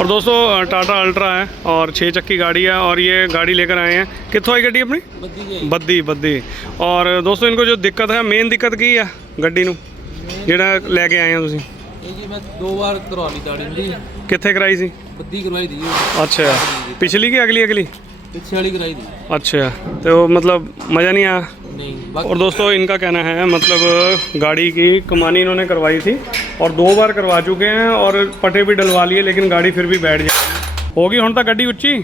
और दोस्तों टाटा अल्ट्रा है और 6 चक्की गाड़ी है और ये गाड़ी लेकर आए हैं। कितों आई गड्डी अपनी बद्दी बद्दी। और दोस्तों इनको जो दिक्कत है मेन दिक्कत की है गड्डी नूं ਜਿਹੜਾ ਲੈ ਕੇ ਆਏ ਆ ਤੁਸੀਂ? ਇਹ ਜੀ ਮੈਂ 2 ਵਾਰ ਕਰਵਾ ਲਈ ਦਾੜੀ ਦੀ। ਕਿੱਥੇ ਕਰਾਈ ਸੀ? ਬੱਦੀ ਕਰਵਾਈ ਦੀ। अच्छा पिछली की अगली अगली? ਪਿੱਛੇ ਵਾਲੀ ਕਰਾਈ ਦੀ। अच्छा तो मतलब मज़ा नहीं आया? नहीं। और दोस्तों इनका कहना है मतलब गाड़ी की कमानी इन्होंने करवाई थी और 2 बार करवा चुके हैं और पटे भी डलवा लिए लेकिन गाड़ी फिर भी बैठ जाती होगी। हुण तां गड्डी उच्ची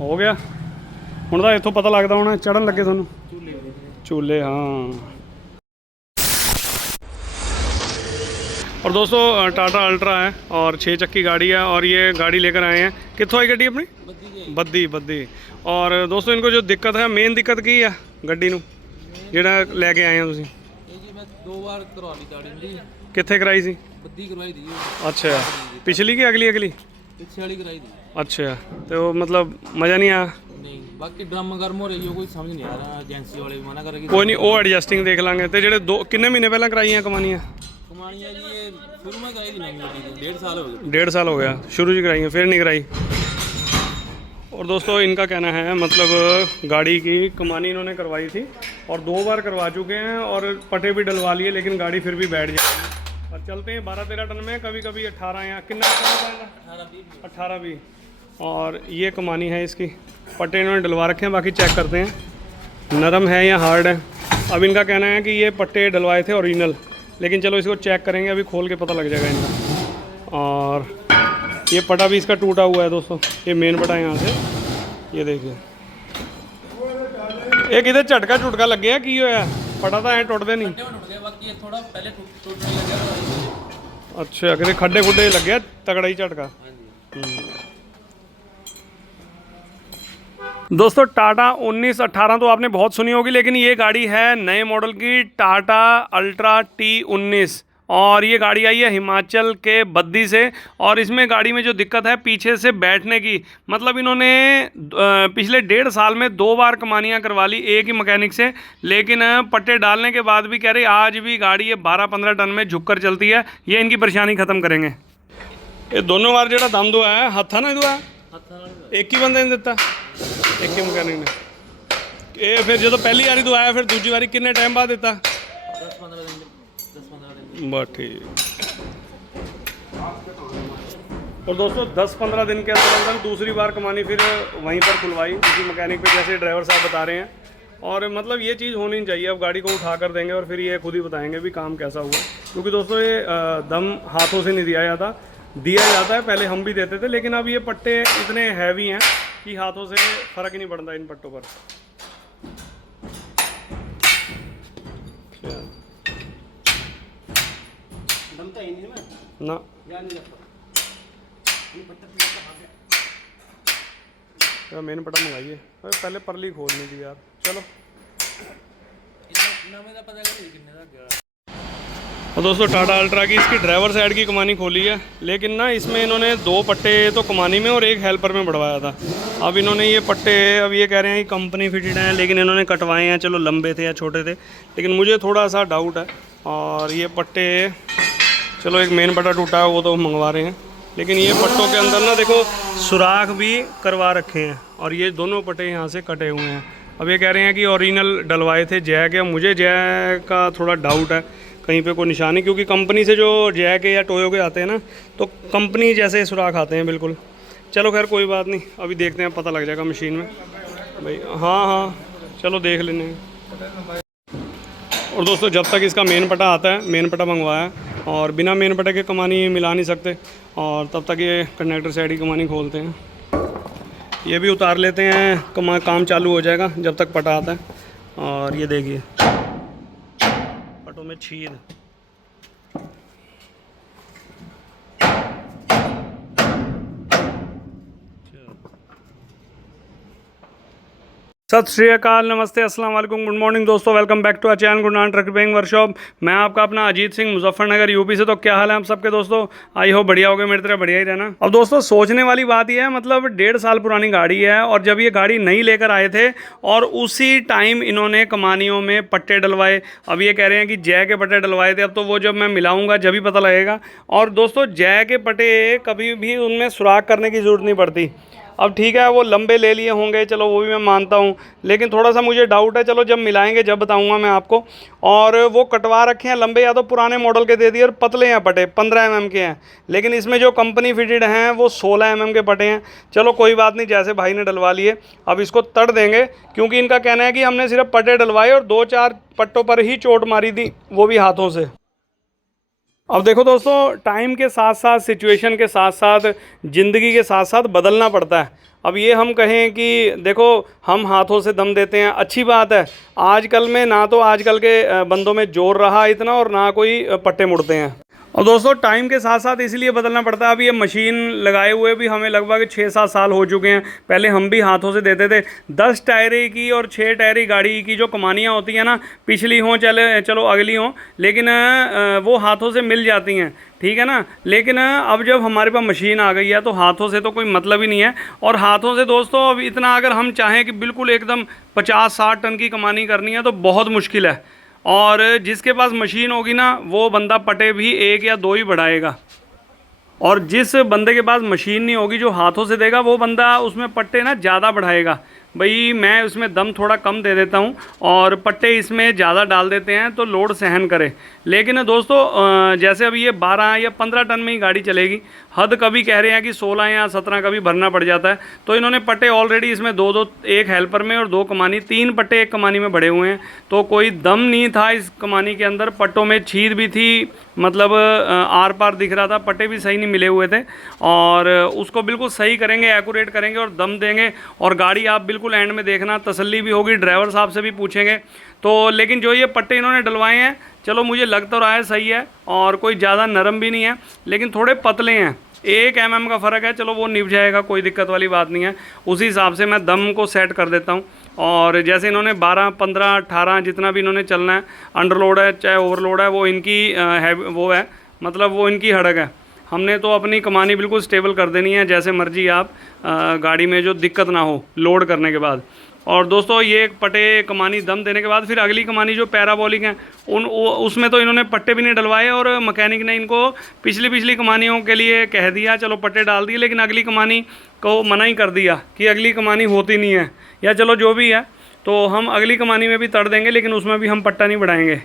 हो गया। हुण तां इत्थों पता लगदा होना चढ़न लगे तुहानूं झूले। हाँ। और दोस्तों टाटा अल्ट्रा है और 6 चक्की गाड़ी है और ये गाड़ी लेकर आए हैं। कितों आई गड्डी अपनी? बद्दी बद्दी। और दोस्तों इनको जो दिक्कत है मेन दिक्कत की है गड्डी नूं ਜਿਹੜਾ ਲੈ ਕੇ ਆਏ ਆ ਤੁਸੀਂ? ਇਹ ਜੀ ਮੈਂ 2 ਵਾਰ ਕਰਵਾ ਲਈ ਦਾੜੀ ਦੀ। ਕਿੱਥੇ ਕਰਾਈ ਸੀ? ਬੱਦੀ ਕਰਵਾਈ ਦੀ। अच्छा पिछली की अगली अगली? ਪਿੱਛੇ ਵਾਲੀ ਕਰਾਈ ਦੀ। अच्छा तो मतलब मज़ा नहीं आया? ਨਹੀਂ ਬਾਕੀ ਡਰਮ ਗਰਮ ਹੋ ਰਹੀ ਹੋ ਕੋਈ ਸਮਝ ਨਹੀਂ ਆ ਰਿਹਾ। ਏਜੰਸੀ ਵਾਲੇ ਵੀ ਮਨਾ ਕਰੇਗੀ। कोई नहीं वो एडजस्टिंग देख लाਂਗੇ। ਤੇ ਜਿਹੜੇ 2 ਕਿੰਨੇ ਮਹੀਨੇ ਪਹਿਲਾਂ ਕਰਾਈਆਂ ਕਮਾਨੀਆਂ? ਕਮਾਣੀ ਹੈ ਜੀ ਇਹ ਸ਼ੁਰੂ ਮੈਂ ਕਰਾਈ ਦੀ ਨਵੀਂ ਗੱਡੀ ਦੀ। 1.5 साल हो गए। 1.5 साल हो गया शुरू से कराई है फिर नहीं कराई। और दोस्तों इनका कहना है मतलब गाड़ी की कमानी इन्होंने करवाई थी और 2 बार करवा चुके हैं और पटे भी डलवा लिए लेकिन गाड़ी फिर भी बैठ जाती है। और चलते हैं 12-13 टन में, कभी कभी 18 या कितना 18-20। और ये कमानी है इसकी। पटे इन्होंने डलवा रखे हैं, बाकी चेक करते हैं नरम है या हार्ड है। अब इनका कहना है कि ये पट्टे डलवाए थे ओरिजिनल, लेकिन चलो इसको चेक करेंगे, अभी खोल के पता लग जाएगा इनका। और ये पटा भी इसका टूटा हुआ है दोस्तों, ये मेन पटा है यहाँ से, ये देखिए। एक इधर झटका झुटका लग गया कि होया पटा तो ऐ टुटदे नहीं। अच्छा कितने खड्डे खुड्डे लग गया तगड़ा ही झटका। दोस्तों टाटा 1918 तो आपने बहुत सुनी होगी, लेकिन ये गाड़ी है नए मॉडल की टाटा अल्ट्रा T19 और ये गाड़ी आई है हिमाचल के बद्दी से। और इसमें गाड़ी में जो दिक्कत है पीछे से बैठने की, मतलब इन्होंने पिछले 1.5 साल में 2 बार कमानियाँ करवा ली एक ही मैकेनिक से, लेकिन पट्टे डालने के बाद भी कह रहे आज भी गाड़ी ये 12-15 टन में झुक कर चलती है। ये इनकी परेशानी ख़त्म करेंगे। ये दोनों बार जो दम दुआ है हथा ना दुआ एक ही बंदे ने दिता, एक ही मैकेनिक ने। ये फिर जो पहली बारी दुआया फिर दूजी बारी कितने टाइम बाद दिता? 10-15 दिन। बस ठीक। और दोस्तों 10-15 दिन के अंदर दूसरी बार कमानी फिर वहीं पर खुलवाई किसी मैकेनिक पे, जैसे ड्राइवर साहब बता रहे हैं। और मतलब ये चीज़ होनी नहीं चाहिए। अब गाड़ी को उठा कर देंगे और फिर ये खुद ही बताएंगे भी काम कैसा हुआ, क्योंकि दोस्तों ये दम हाथों से नहीं दिया जाता, दिया जाता है पहले हम भी देते थे, लेकिन अब ये पट्टे इतने हैवी हैं कि हाथों से फ़र्क ही नहीं पड़ता इन पट्टों पर। ना मेन पटा मंगाइए, पहले परली खोलनी थी यार। चलो और दोस्तों टाटा अल्ट्रा की इसकी ड्राइवर साइड की कमानी खोली है, लेकिन ना इसमें इन्होंने 2 पट्टे तो कमानी में और एक हेल्पर में बढ़वाया था। अब इन्होंने ये पट्टे अब ये कह रहे हैं कि कंपनी फिटेड हैं, लेकिन इन्होंने कटवाए हैं। चलो लंबे थे या छोटे थे, लेकिन मुझे थोड़ा सा डाउट है। और ये पट्टे चलो एक मेन पट्टा टूटा है वो तो मंगवा रहे हैं, लेकिन ये पट्टों के अंदर ना देखो सुराख भी करवा रखे हैं और ये दोनों पट्टे यहाँ से कटे हुए हैं। अब ये कह रहे हैं कि ओरिजिनल डलवाए थे जैक है। मुझे जैक का थोड़ा डाउट है, कहीं पे कोई निशानी, क्योंकि कंपनी से जो जैक या टोयो के आते हैं ना तो कंपनी जैसे सुराख आते हैं बिल्कुल। चलो खैर कोई बात नहीं, अभी देखते हैं, पता लग जाएगा मशीन में भाई। हाँ चलो देख लेने हैं। और दोस्तों जब तक इसका मेन पटा आता है, मेन पटा मंगवाया और बिना मेन पटे के कमानी मिला नहीं सकते, और तब तक ये कंडक्टर साइड की कमानी खोलते हैं। ये भी उतार लेते हैं, काम चालू हो जाएगा जब तक पटा आता है। और ये देखिए पटों में छीद। सत श्री अकाल, नमस्ते, अस्सलाम वालेकुम, गुड मॉर्निंग दोस्तों। Welcome back to our channel Gurnam truck repairing workshop. मैं आपका अपना अजीत सिंह, मुजफ्फरनगर यूपी से। तो क्या हाल है आप सबके दोस्तों? आई हो बढ़िया हो गए, मेरी तरह बढ़िया ही रहना। अब दोस्तों सोचने वाली बात यह है, मतलब 1.5 साल पुरानी गाड़ी है और जब ये गाड़ी नई लेकर आए थे और उसी टाइम इन्होंने कमानियों में पट्टे डलवाए। अब ये कह रहे हैं कि जय के पट्टे डलवाए थे। अब तो वो जब मैं मिलाऊंगा जब ही पता लगेगा। और दोस्तों जय के पट्टे कभी भी उनमें सुराख करने की ज़रूरत नहीं पड़ती। अब ठीक है, वो लंबे ले लिए होंगे, चलो वो भी मैं मानता हूँ, लेकिन थोड़ा सा मुझे डाउट है। चलो जब मिलाएंगे जब बताऊँगा मैं आपको। और वो कटवा रखे हैं लंबे, या तो पुराने मॉडल के दे दिए, और पतले हैं पटे 15 mm के हैं, लेकिन इसमें जो कंपनी फिटेड हैं वो 16 mm के पटे हैं। चलो कोई बात नहीं, जैसे भाई ने डलवा लिए अब इसको तड़ देंगे, क्योंकि इनका कहना है कि हमने सिर्फ पटे डलवाए और 2-4 पट्टों पर ही चोट मारी थी, वो भी हाथों से। अब देखो दोस्तों, टाइम के साथ साथ, सिचुएशन के साथ साथ, ज़िंदगी के साथ साथ बदलना पड़ता है। अब ये हम कहें कि देखो हम हाथों से दम देते हैं, अच्छी बात है। आजकल में ना तो आजकल के बंदों में जोर रहा इतना, और ना कोई पट्टे मुड़ते हैं। और दोस्तों टाइम के साथ साथ इसलिए बदलना पड़ता है। अब ये मशीन लगाए हुए भी हमें लगभग 6-7 साल हो चुके हैं। पहले हम भी हाथों से देते थे। 10 टायरी की और 6 टायरी गाड़ी की जो कमानियाँ होती हैं ना, पिछली हों चलो अगली हों, लेकिन वो हाथों से मिल जाती हैं, ठीक है ना। लेकिन अब जब हमारे पास मशीन आ गई है तो हाथों से तो कोई मतलब ही नहीं है। और हाथों से दोस्तों अब इतना, अगर हम चाहें कि बिल्कुल एकदम 50-60 टन की कमानी करनी है तो बहुत मुश्किल है। और जिसके पास मशीन होगी ना, वो बंदा पटे भी 1 या 2 ही बढ़ाएगा। और जिस बंदे के पास मशीन नहीं होगी, जो हाथों से देगा, वो बंदा उसमें पट्टे ना ज़्यादा बढ़ाएगा। भाई मैं उसमें दम थोड़ा कम दे देता हूँ और पट्टे इसमें ज़्यादा डाल देते हैं तो लोड सहन करे। लेकिन दोस्तों जैसे अभी ये 12 या 15 टन में ही गाड़ी चलेगी, हद कभी कह रहे हैं कि 16 या 17 का भी भरना पड़ जाता है। तो इन्होंने पट्टे ऑलरेडी इसमें 2-2, एक हेल्पर में और 2 कमानी, 3 पट्टे एक कमानी में बढ़े हुए हैं। तो कोई दम नहीं था इस कमानी के अंदर। पट्टों में छीद भी थी, मतलब आर पार दिख रहा था, पट्टे भी सही नहीं मिले हुए थे। और उसको बिल्कुल सही करेंगे, एक्यूरेट करेंगे और दम देंगे। और गाड़ी आप बिल्कुल एंड में देखना, तसल्ली भी होगी, ड्राइवर साहब से भी पूछेंगे तो। लेकिन जो ये पट्टे इन्होंने डलवाए हैं, चलो मुझे लग तो रहा है सही है, और कोई ज़्यादा नरम भी नहीं है, लेकिन थोड़े पतले हैं। 1 mm का फ़र्क है, चलो वो निभ जाएगा, कोई दिक्कत वाली बात नहीं है। उसी हिसाब से मैं दम को सेट कर देता हूँ। और जैसे इन्होंने 12, 15, 18 जितना भी इन्होंने चलना है, अंडरलोड है चाहे ओवरलोड है, वो इनकी वो है, मतलब वो इनकी हड़क है। हमने तो अपनी कमानी बिल्कुल स्टेबल कर देनी है, जैसे मर्जी आप गाड़ी में जो दिक्कत ना हो लोड करने के बाद। और दोस्तों ये पट्टे कमानी दम देने के बाद फिर अगली कमानी जो पैराबोलिक हैं, उसमें तो इन्होंने पट्टे भी नहीं डलवाए, और मैकेनिक ने इनको पिछली कमानियों के लिए कह दिया, चलो पट्टे डाल दिए, लेकिन अगली कमानी को मना ही कर दिया कि अगली कमानी होती नहीं है, या चलो जो भी है। तो हम अगली कमानी में भी तड़ देंगे, लेकिन उसमें भी हम पट्टा नहीं बढ़ाएंगे।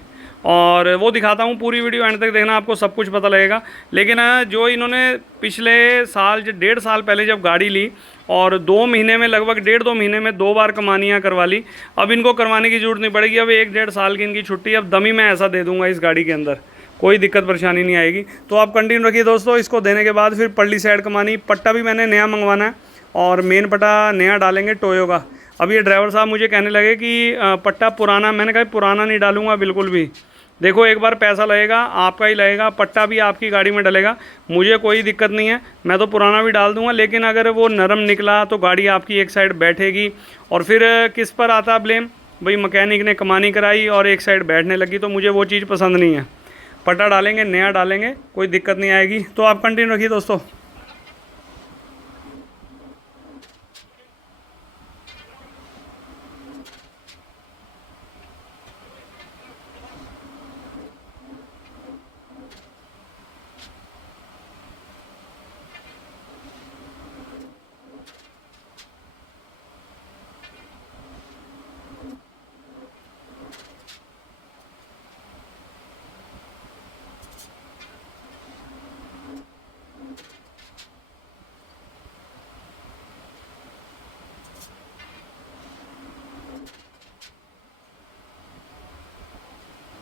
और वो दिखाता हूँ, पूरी वीडियो एंड तक देखना, आपको सब कुछ पता लगेगा। लेकिन जो इन्होंने पिछले साल, 1.5 साल पहले जब गाड़ी ली, और 2 महीने में, लगभग 1.5-2 महीने में 2 बार कमानियाँ करवा ली, अब इनको करवाने की ज़रूरत नहीं पड़ेगी। अब 1-1.5 साल की इनकी छुट्टी, अब दम ही मैं ऐसा दे दूँगा इस गाड़ी के अंदर, कोई दिक्कत परेशानी नहीं आएगी। तो आप कंटिन्यू रखिए दोस्तों। इसको देने के बाद फिर पल्ली साइड कमानी, पट्टा भी मैंने नया मंगवाना है, और मेन पट्टा नया डालेंगे टोयो का। अब ये ड्राइवर साहब मुझे कहने लगे कि पट्टा पुराना, मैंने कहा पुराना नहीं डालूंगा बिल्कुल भी। देखो एक बार पैसा लगेगा, आपका ही लगेगा, पट्टा भी आपकी गाड़ी में डलेगा, मुझे कोई दिक्कत नहीं है, मैं तो पुराना भी डाल दूंगा। लेकिन अगर वो नरम निकला तो गाड़ी आपकी एक साइड बैठेगी, और फिर किस पर आता ब्लेम? भाई मैकेनिक ने कमानी कराई और एक साइड बैठने लगी, तो मुझे वो चीज़ पसंद नहीं है। पट्टा डालेंगे, नया डालेंगे, कोई दिक्कत नहीं आएगी। तो आप कंटिन्यू रखिए दोस्तों।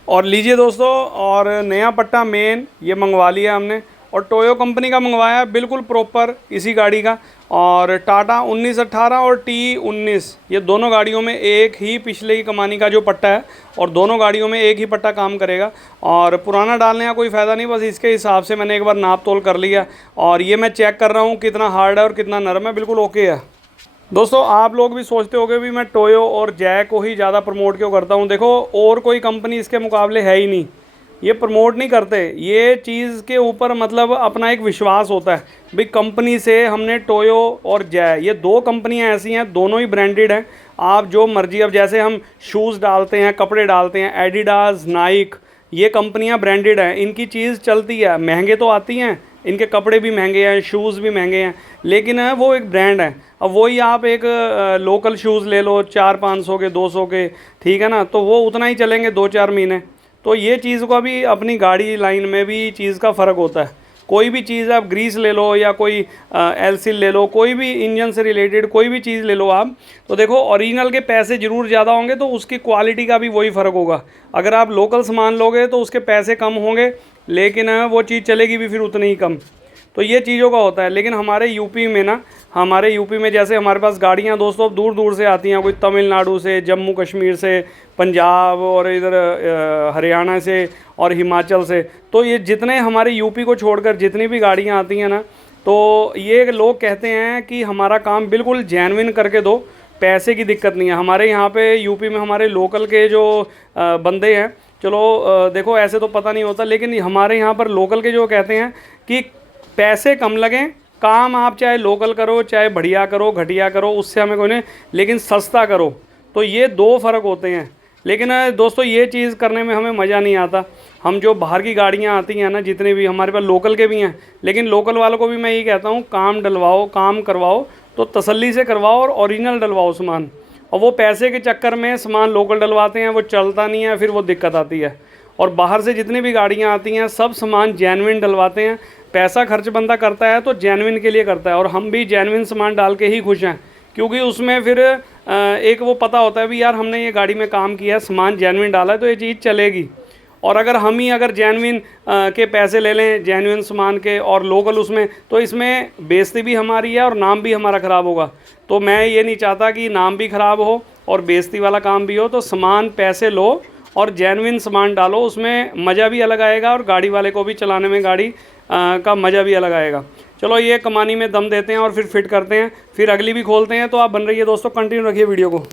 और लीजिए दोस्तों, और नया पट्टा मेन ये मंगवा लिया हमने, और टोयो कंपनी का मंगवाया है, बिल्कुल प्रॉपर इसी गाड़ी का। और टाटा 1918 और T19, ये दोनों गाड़ियों में एक ही पिछले की कमानी का जो पट्टा है, और दोनों गाड़ियों में एक ही पट्टा काम करेगा। और पुराना डालने का कोई फ़ायदा नहीं, बस इसके हिसाब से मैंने एक बार नाप तोल कर लिया। और ये मैं चेक कर रहा हूँ कितना हार्ड है और कितना नरम है, बिल्कुल ओके है। दोस्तों आप लोग भी सोचते होगे भी मैं टोयो और जैक को ही ज़्यादा प्रमोट क्यों करता हूँ। देखो और कोई कंपनी इसके मुकाबले है ही नहीं, ये प्रमोट नहीं करते। ये चीज़ के ऊपर मतलब अपना एक विश्वास होता है भाई कंपनी से हमने टोयो और जै, ये दो कंपनियां ऐसी हैं, दोनों ही ब्रांडेड हैं। आप जो मर्जी, अब जैसे हम शूज़ डालते हैं, कपड़े डालते हैं, एडिडास, नाइक, ये कंपनियां ब्रांडेड हैं, इनकी चीज़ चलती है, महंगे तो आती हैं, इनके कपड़े भी महंगे हैं, शूज़ भी महंगे हैं, लेकिन वो एक ब्रांड है। अब वही आप एक लोकल शूज़ ले लो 400-500 के, 200 के, ठीक है ना, तो वो उतना ही चलेंगे 2-4 महीने। तो ये चीज़ का भी अपनी गाड़ी लाइन में भी चीज़ का फ़र्क होता है। कोई भी चीज़ आप ग्रीस ले लो या कोई एलसील ले लो, कोई भी इंजन से रिलेटेड कोई भी चीज़ ले लो आप, तो देखो ओरिजिनल के पैसे ज़रूर ज़्यादा होंगे तो उसकी क्वालिटी का भी वही फ़र्क होगा। अगर आप लोकल सामान लोगे तो उसके पैसे कम होंगे, लेकिन वो चीज़ चलेगी भी फिर उतनी ही कम। तो ये चीज़ों का होता है। लेकिन हमारे यूपी में ना, हमारे यूपी में जैसे हमारे पास गाड़ियाँ दोस्तों दूर दूर से आती हैं, कोई तमिलनाडु से, जम्मू कश्मीर से, पंजाब और इधर हरियाणा से और हिमाचल से। तो ये जितने हमारे यूपी को छोड़कर जितनी भी गाड़ियाँ आती हैं ना, तो ये लोग कहते हैं कि हमारा काम बिल्कुल जेन्युइन करके दो, पैसे की दिक्कत नहीं है। हमारे यहाँ पे यूपी में हमारे लोकल के जो बंदे हैं, चलो देखो ऐसे तो पता नहीं होता, लेकिन हमारे यहाँ पर लोकल के जो कहते हैं कि पैसे कम लगें, काम आप चाहे लोकल करो, चाहे बढ़िया करो, घटिया करो, उससे हमें कोई नहीं, लेकिन सस्ता करो। तो ये दो फ़र्क होते हैं। लेकिन दोस्तों ये चीज़ करने में हमें मज़ा नहीं आता। हम जो बाहर की गाड़ियाँ आती हैं ना, जितने भी हमारे पास लोकल के भी हैं, लेकिन लोकल वालों को भी मैं यही कहता हूँ, काम डलवाओ, काम करवाओ तो तसल्ली से करवाओ और ओरिजिनल डलवाओ सामान। और वो पैसे के चक्कर में सामान लोकल डलवाते हैं, वो चलता नहीं है, फिर वो दिक्कत आती है। और बाहर से जितनी भी गाड़ियाँ आती हैं सब सामान जेन्युइन डलवाते हैं। पैसा खर्च बंदा करता है तो जेन्युइन के लिए करता है, और हम भी जेन्युइन सामान डाल के ही खुश हैं, क्योंकि उसमें फिर एक वो पता होता है भी यार हमने ये गाड़ी में काम किया है, सामान जेन्युइन डाला है तो ये चीज़ चलेगी। और अगर हम ही अगर जेन्युइन के पैसे ले लें जेन्युइन सामान के और लोकल उसमें, तो इसमें बेइज्जती भी हमारी है और नाम भी हमारा ख़राब होगा। तो मैं ये नहीं चाहता कि नाम भी ख़राब हो और बेइज्जती वाला काम भी हो। तो सामान पैसे लो और जेन्युइन सामान डालो, उसमें मज़ा भी अलग आएगा और गाड़ी वाले को भी चलाने में गाड़ी का मज़ा भी अलग आएगा। चलो ये कमानी में दम देते हैं और फिर फिट करते हैं, फिर अगली भी खोलते हैं। तो आप बन रही है दोस्तों, कंटिन्यू रखिए वीडियो को।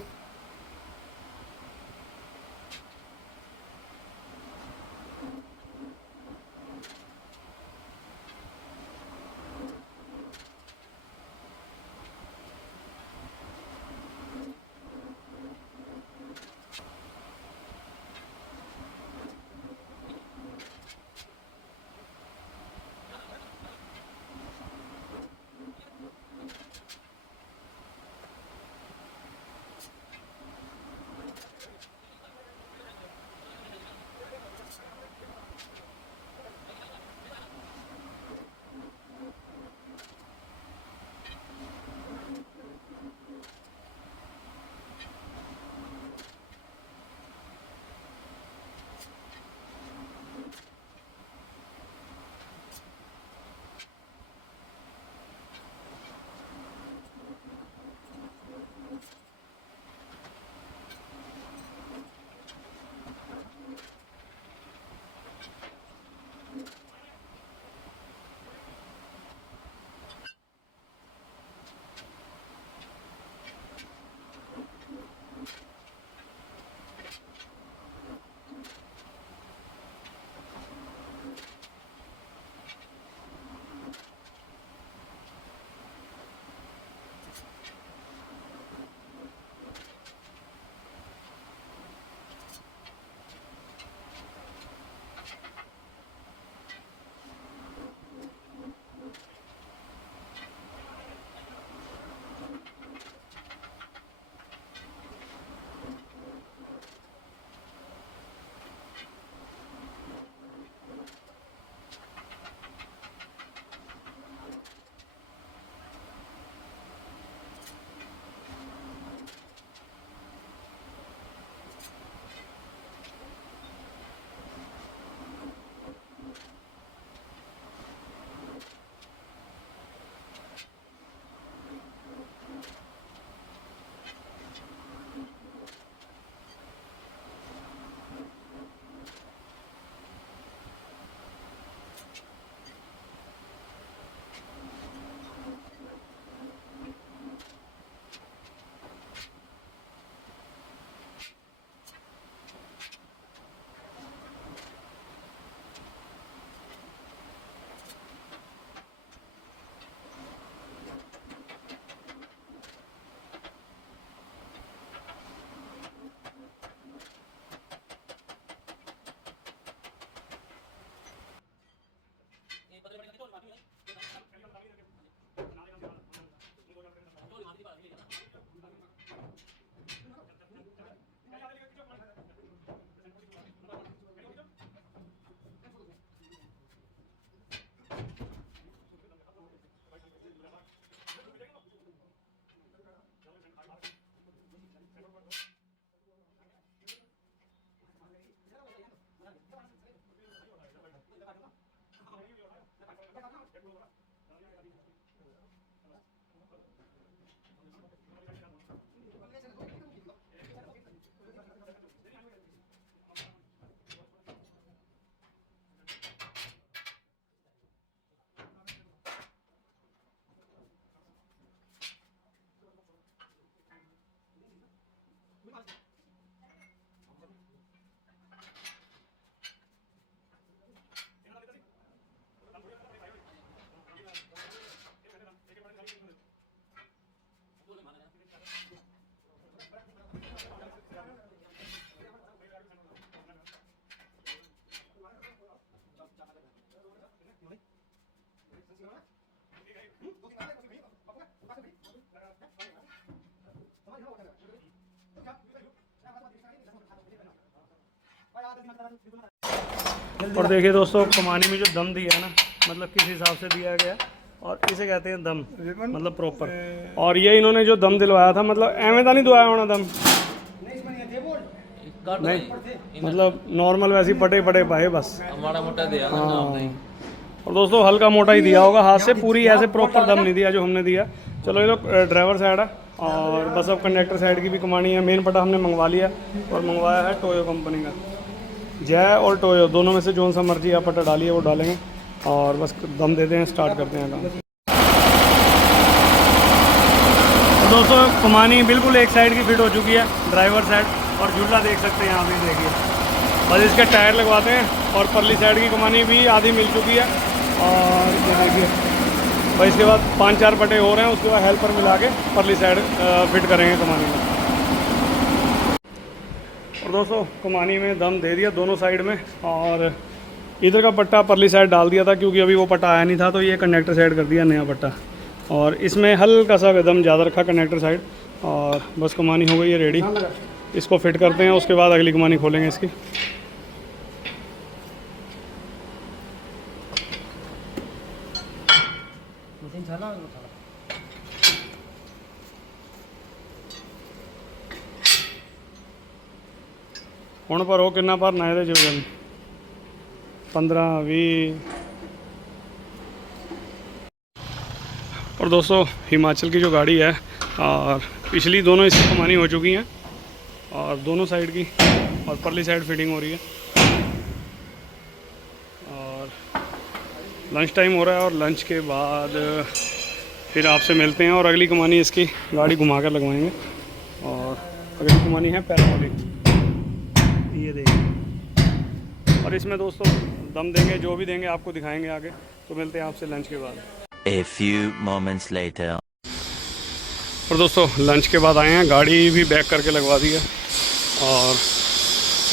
और देखिए दोस्तों, कमानी में जो दम दिया है ना, मतलब किस हिसाब से दिया गया, और इसे कहते हैं दम, मतलब प्रॉपर। और ये इन्होंने जो दम दिलवाया था, मतलब एवं तो नहीं दुआया होना दम, नहीं, मतलब नॉर्मल वैसे ही पटे पटे पाए बस। हमारा मोटा दिया ना हाँ। नाम नहीं। और दोस्तों हल्का मोटा ही दिया होगा, हाथ से पूरी ऐसे प्रॉपर दम नहीं दिया जो हमने दिया। चलो ये लोग ड्राइवर साइड है, और बस अब कंडक्टर साइड की भी कमानी है। मेन पटा हमने मंगवा लिया, और मंगवाया है टोयो कंपनी का। जय और टोयो दोनों में से जो सा मर्जी आप पटा डालिए वो डालेंगे, और बस दम देते हैं, स्टार्ट करते हैं काम। तो दोस्तों कमानी बिल्कुल एक साइड की फिट हो चुकी है, ड्राइवर साइड, और झूला देख सकते हैं यहाँ भी, देखिए। बस इसके टायर लगवाते हैं, और परली साइड की कमानी भी आधी मिल चुकी है। और ये देखिए, बस इसके बाद 5-4 पटे हो रहे हैं, उसके बाद हेल्पर मिला के परली साइड फिट करेंगे कमानी में। और दोस्तों कमानी में दम दे दिया दोनों साइड में, और इधर का पट्टा परली साइड डाल दिया था, क्योंकि अभी वो पट्टा आया नहीं था, तो ये कंडक्टर साइड कर दिया नया पट्टा। और इसमें हल्का सा दम ज़्यादा रखा कंडक्टर साइड, और बस कमानी हो गई है रेडी। इसको फिट करते हैं, उसके बाद अगली कमानी खोलेंगे इसकी। ਹੁਣ पर हो कितना भरना है जीवन 15-20। और दोस्तों हिमाचल की जो गाड़ी है, और पिछली दोनों इसकी कमानी हो चुकी हैं, और दोनों साइड की, और परली साइड फिटिंग हो रही है। और लंच टाइम हो रहा है, और लंच के बाद फिर आपसे मिलते हैं, और अगली कमानी इसकी गाड़ी घुमा कर लगवाएंगे। और अगली कमानी है पैराबोलिक, ये देखिए। और इसमें दोस्तों दम देंगे, जो भी देंगे आपको दिखाएंगे आगे। तो मिलते हैं आपसे लंच के बाद। A few moments later. और दोस्तों लंच के बाद आए हैं, गाड़ी भी बैक करके लगवा दी है, और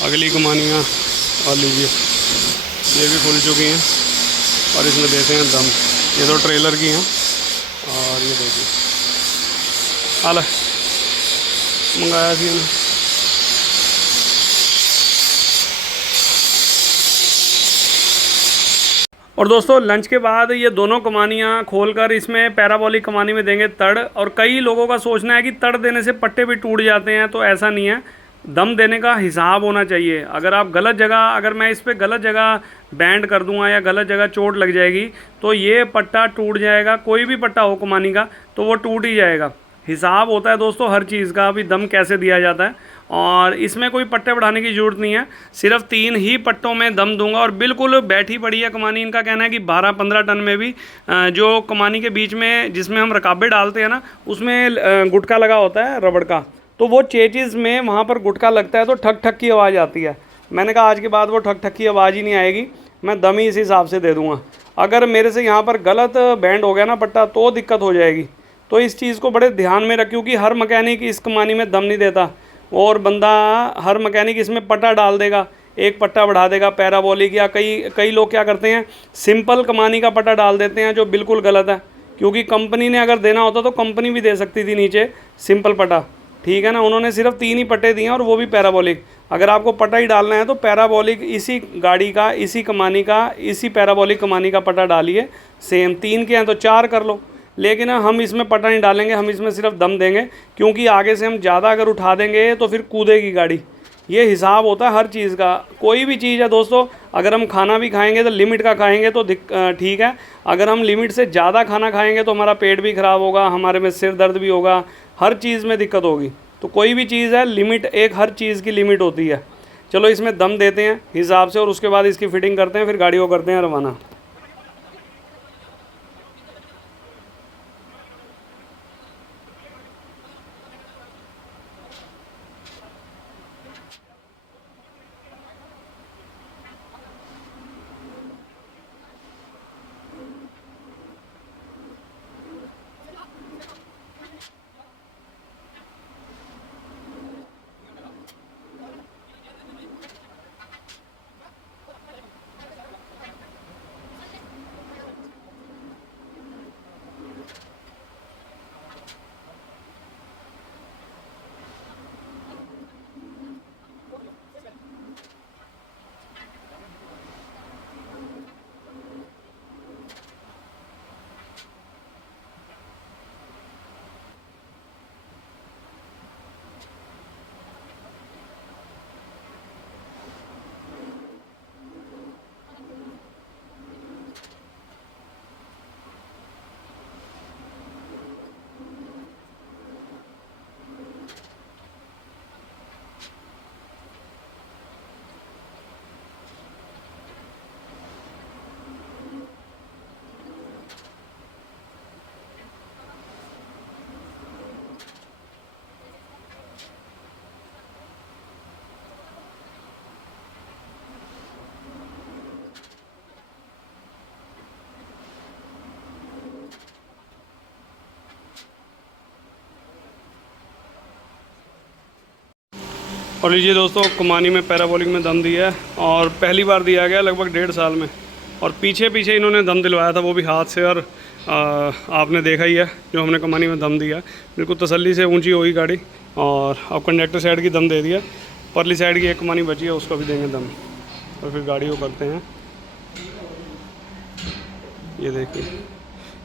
अगली कमानियाँ और लीजिए ये भी खुल चुकी हैं, और इसमें देते हैं दम। ये तो ट्रेलर की हैं, और ये देखिए हाल मंगाया थी ना। और दोस्तों लंच के बाद ये दोनों कमानियाँ खोलकर इसमें पैराबोलिक कमानी में देंगे तड़। और कई लोगों का सोचना है कि तड़ देने से पट्टे भी टूट जाते हैं, तो ऐसा नहीं है। दम देने का हिसाब होना चाहिए। अगर आप गलत जगह, अगर मैं इस पर गलत जगह बैंड कर दूंगा या गलत जगह चोट लग जाएगी, तो ये पट्टा टूट जाएगा। कोई भी पट्टा हो कमानी का तो वो टूट ही जाएगा। हिसाब होता है दोस्तों हर चीज़ का, अभी दम कैसे दिया जाता है। और इसमें कोई पट्टे बढ़ाने की ज़रूरत नहीं है, सिर्फ 3 ही पट्टों में दम दूंगा, और बिल्कुल बैठी पड़ी है कमानी। इनका कहना है कि 12-15 टन में भी जो कमानी के बीच में जिसमें हम रकाबे डालते हैं ना, उसमें गुटका लगा होता है रबड़ का, तो वो चेचिज़ में वहाँ पर गुटका लगता है तो ठक ठक की आवाज़ आती है। मैंने कहा आज के बाद वो ठक ठक की आवाज़ ही नहीं आएगी, मैं दम ही इस हिसाब से दे दूँगा। अगर मेरे से यहाँ पर गलत बैंड हो गया ना पट्टा, तो दिक्कत हो जाएगी। तो इस चीज़ को बड़े ध्यान में रख, क्योंकि हर मैकेनिक इस कमानी में दम नहीं देता, और बंदा हर मैकेनिक इसमें पट्टा डाल देगा, एक पट्टा बढ़ा देगा पैराबोलिक, या कई लोग क्या करते हैं सिंपल कमानी का पट्टा डाल देते हैं, जो बिल्कुल गलत है। क्योंकि कंपनी ने अगर देना होता तो कंपनी भी दे सकती थी नीचे सिंपल पट्टा, ठीक है ना। उन्होंने सिर्फ 3 ही पट्टे दिए हैं, और वो भी पैराबोलिक। अगर आपको पट्टा ही डालना है तो पैराबोलिक इसी गाड़ी का, इसी कमानी का, इसी पैराबोलिक कमानी का पट्टा डालिए। सेम 3 के हैं तो 4 कर लो, लेकिन हम इसमें पट्टा नहीं डालेंगे, हम इसमें सिर्फ दम देंगे। क्योंकि आगे से हम ज़्यादा अगर उठा देंगे तो फिर कूदेगी गाड़ी। ये हिसाब होता है हर चीज़ का। कोई भी चीज़ है दोस्तों, अगर हम खाना भी खाएंगे तो लिमिट का खाएंगे तो ठीक है। अगर हम लिमिट से ज़्यादा खाना खाएंगे तो हमारा पेट भी ख़राब होगा, हमारे में सिर दर्द भी होगा, हर चीज़ में दिक्कत होगी। तो कोई भी चीज़ है लिमिट, एक हर चीज़ की लिमिट होती है। चलो इसमें दम देते हैं हिसाब से, और उसके बाद इसकी फ़िटिंग करते हैं, फिर गाड़ी को करते हैं रवाना। और लीजिए दोस्तों, कुमानी में पैराबोलिक में दम दिया है और पहली बार दिया गया लगभग 1.5 साल में। और पीछे पीछे इन्होंने दम दिलवाया था, वो भी हाथ से। और आपने देखा ही है जो हमने कुमानी में दम दिया, बिल्कुल तसल्ली से ऊंची होगी गाड़ी। और अब कंडक्टर साइड की दम दे दिया, परली साइड की एक कुमानी बची है, उसको भी देंगे दम और फिर गाड़ी को करते हैं। ये देखिए,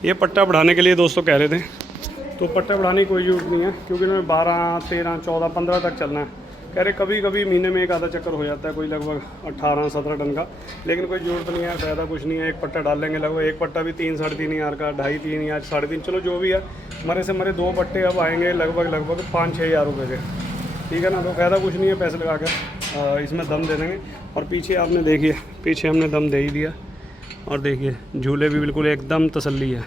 ये पट्टा बढ़ाने के लिए दोस्तों कह रहे थे, तो पट्टा बढ़ाने की कोई ज़रूरत नहीं है क्योंकि इन्होंने 12, 13, 14, 15 तक चलना है। कह रहे कभी कभी महीने में एक आधा चक्कर हो जाता है, कोई लगभग 18, 17 टन का, लेकिन कोई ज़रूरत नहीं है, फ़ायदा कुछ नहीं है। एक पट्टा डाल लेंगे, लगभग एक पट्टा भी 3, 3.5 हज़ार का, 2.5, 3 या 3.5, चलो जो भी है। मरे से मरे 2 पट्टे अब आएंगे लगभग 5-6 हज़ार रुपये के, ठीक है ना। तो फ़ायदा कुछ नहीं है, पैसे लगा कर इसमें दम दे देंगे। और पीछे आपने देखिए, पीछे हमने दम दे ही दिया। और देखिए झूले भी बिल्कुल एकदम तसल्ली है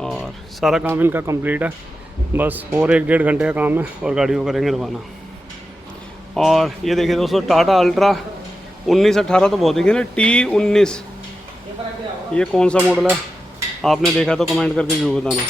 और सारा काम इनका कंप्लीट है। बस और 1-1.5 घंटे का काम है और गाड़ी को करेंगे रवाना। और ये देखिए दोस्तों, टाटा अल्ट्रा 1918 तो बहुत देखिए ना, T19, ये कौन सा मॉडल है आपने देखा तो कमेंट करके जरूर बताना।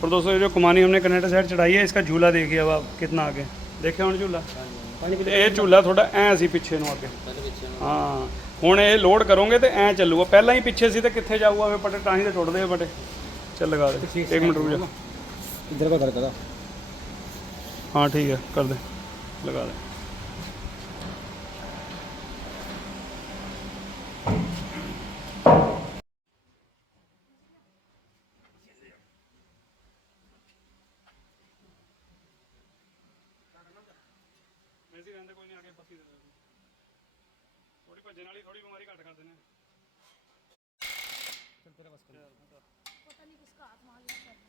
और दोस्तों ये जो कुमानी हमने कनेक्टर साइड चढ़ाई है, इसका झूला देखिए अब आप कितना आगे देखिए। हम झूला ये झूला थोड़ा ऐ सी पिछे ਨੂੰ ਅੱਗੇ। हाँ ਹੁਣ ਇਹ ਲੋਡ ਕਰੋਗੇ ਤੇ ਐ ਚੱਲੂਗਾ, ਪਹਿਲਾਂ ਹੀ ਪਿੱਛੇ ਸੀ ਤੇ ਕਿੱਥੇ ਜਾਊਗਾ ਵੇ ਪਟੇ, ਤਾਂ ਹੀ ਤੇ ਟੁੱਟਦੇ ਆ ਪਟੇ। ਚੱਲ लगा दे, 1 मिनट रुक जा, इधर का कर। हाँ ठीक है कर दे, लगा दे। थोड़ी भजन वाली थोड़ी बीमारी घट कर देने। पता नहीं किसका हाथ मालिश कर दिया।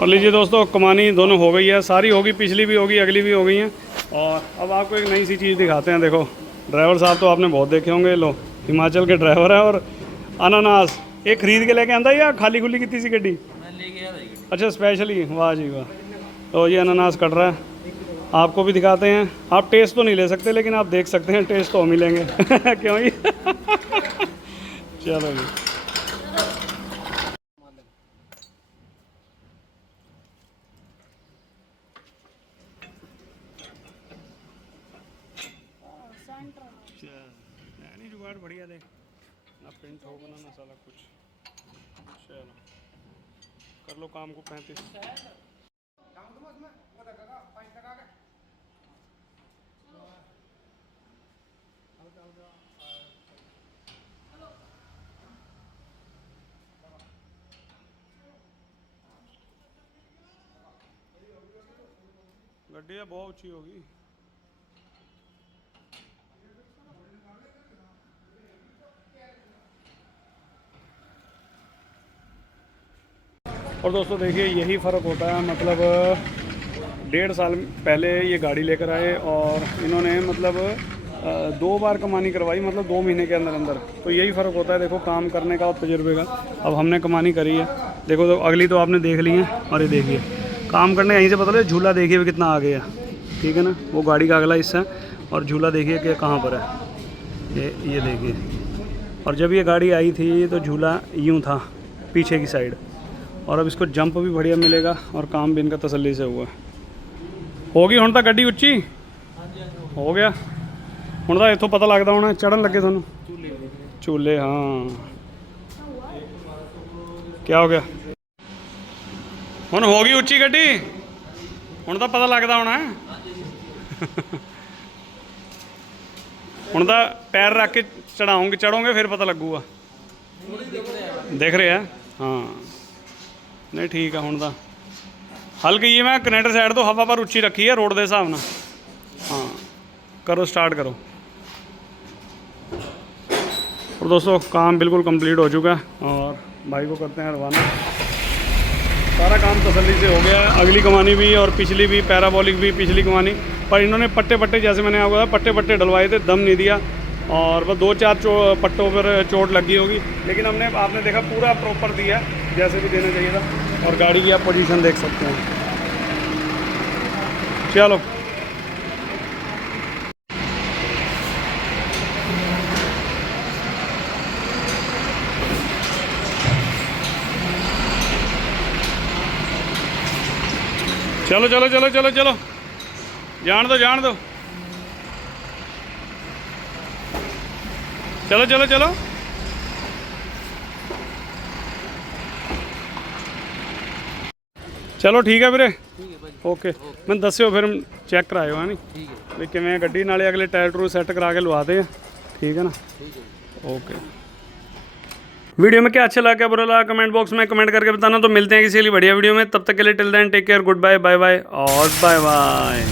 और लीजिए दोस्तों, कमानी दोनों हो गई है, सारी होगी, पिछली भी होगी, अगली भी हो गई हैं। और अब आपको एक नई सी चीज़ दिखाते हैं। देखो ड्राइवर साहब तो आपने बहुत देखे होंगे, लो हिमाचल के ड्राइवर है। और अनानास ये खरीद के लेके आंदा या खाली खुली की सी गड्डी? मैं ले गया था। अच्छा स्पेशली, वाह जी वाह। तो ये अनानास कट रहा है, आपको भी दिखाते हैं। आप टेस्ट तो नहीं ले सकते लेकिन आप देख सकते हैं, टेस्ट तो मिलेंगे। क्यों जी? चलो जी। नहीं जुगाड़ बढ़िया दे ना, प्रिंट हो बना ना साला कुछ। चलो कर लो काम को। 35 ये गड्डी बहुत ऊंची होगी। और दोस्तों देखिए यही फ़र्क होता है, मतलब 1.5 साल पहले ये गाड़ी लेकर आए और इन्होंने मतलब 2 बार कमानी करवाई, मतलब 2 महीने के अंदर अंदर। तो यही फ़र्क होता है देखो काम करने का और तजुर्बे का। अब हमने कमानी करी है देखो, तो अगली तो आपने देख ली है। और ये देखिए काम करने यहीं से पता लगे। झूला देखिए भी कितना आगे है, ठीक है ना, वो गाड़ी का अगला हिस्सा। और झूला देखिए कि कहाँ पर है, ये देखिए। और जब ये गाड़ी आई थी तो झूला यूँ था पीछे की साइड, और अब इसको जंप भी बढ़िया मिलेगा और काम भी इनका तसल्ली से हुआ। होगी हुण तां गड्डी उच्ची हो गया। हुण तां इत्थों पता लगदा होना चढ़न लगे थानू झूले। हाँ क्या हो गया, हुण हो गई उच्ची गड्डी, हुण तां पता लगदा होना। हुण तां पैर रख के चढ़ोगे फिर पता लगूगा। देख रहे हैं हाँ, नहीं ठीक है। हुण तां हल्की ही मैं कनैक्टर साइड तो हवा पर उच्ची रखी है रोड के हिसाब नाल। हाँ करो स्टार्ट करो। और दोस्तों काम बिल्कुल कंप्लीट हो चुका है और भाई को करते हैं रवाना। सारा काम तसल्ली से हो गया है। अगली कमानी भी और पिछली भी, पैराबोलिक भी पिछली कमानी, पर इन्होंने पट्टे जैसे मैंने आपको बताया पट्टे डलवाए थे, दम नहीं दिया। और बस 2-4 पट्टों पर चोट लगी होगी, लेकिन आपने देखा पूरा प्रॉपर दिया जैसे भी देना चाहिए था। और गाड़ी की आप पोजीशन देख सकते हैं। चलो चलो चलो चलो चलो चलो, जान दो चलो चलो चलो। चलो ठीक है ਵੀਰੇ, ओके मैं दस्यो फिर चेक करायो है नी भी किवें गड्डी, नाले अगले टायर टूर सैट करा के लवाते हैं, ठीक है ना। ओके वीडियो में क्या अच्छा लगा क्या बुरा लगा कमेंट बॉक्स में कमेंट करके बताना। तो मिलते हैं किसी बढ़िया वीडियो में, तब तक के लिए till then take care, goodbye, bye bye और बाय बाय।